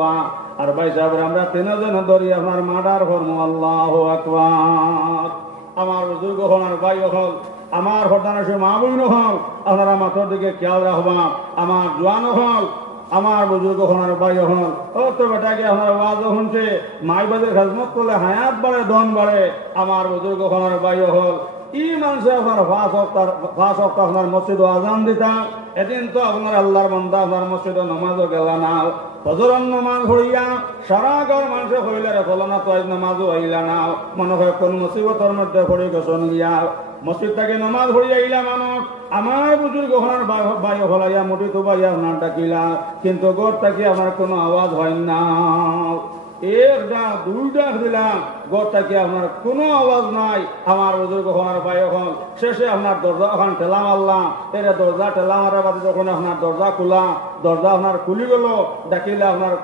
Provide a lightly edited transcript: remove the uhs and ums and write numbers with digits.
হবা আর ভাই সাহেব আমরা তিনজন ধরি আপনার মার্ডার করবো আল্লাহু আকবার আমার বুজুর্গ হল আর ভাই হল আমার হরদানা সে মা বোন হল আপনারা মাথার দিকে খেয়াল রাখবা আমার জোয়ান হল আমার বুজুর্গ হল ভাই হল ও তো বেটাকে আপনার ওয়াজ শুনছে মাই বাজের খাজমত করলে হায়াত বাড়ে ধন বাড়ে আমার বুজুর্গ হল ভাই হল ই মানুষে আপনার পাঁচ সপ্তাহ আপনার মসজিদ আজান দিতা এদিন তো আপনার আল্লাহর বান্দা আপনার মসজিদ নামাজও গেল না ফজরের নামাজ হইয়া সারা ঘর মানুষে হইলে রে ফলনা তো নামাজও হইলা না মনে হয় কোন মুসিবতের মধ্যে পড়ে গেছেন গিয়া মসজিদ থেকে নামাজ হইয়া আইলা মানুষ আমার বুজুর্গ হলার বায়ু হলাইয়া মুঠি তো বাইয়া আপনার ডাকিলা কিন্তু গোর থাকি আমার কোনো আওয়াজ হয় না একটা দুইটা দিলাম গোরটা কি আপনার কোনো আওয়াজ নাই আমার বুজুর্গ হওয়ার বায়ু হল শেষে আপনার দরজা ওখান ঠেলা মারলাম এটা দরজা ঠেলা মারা বাদে যখন আপনার দরজা খোলা দরজা আপনার খুলি গেল ডাকিলে আপনার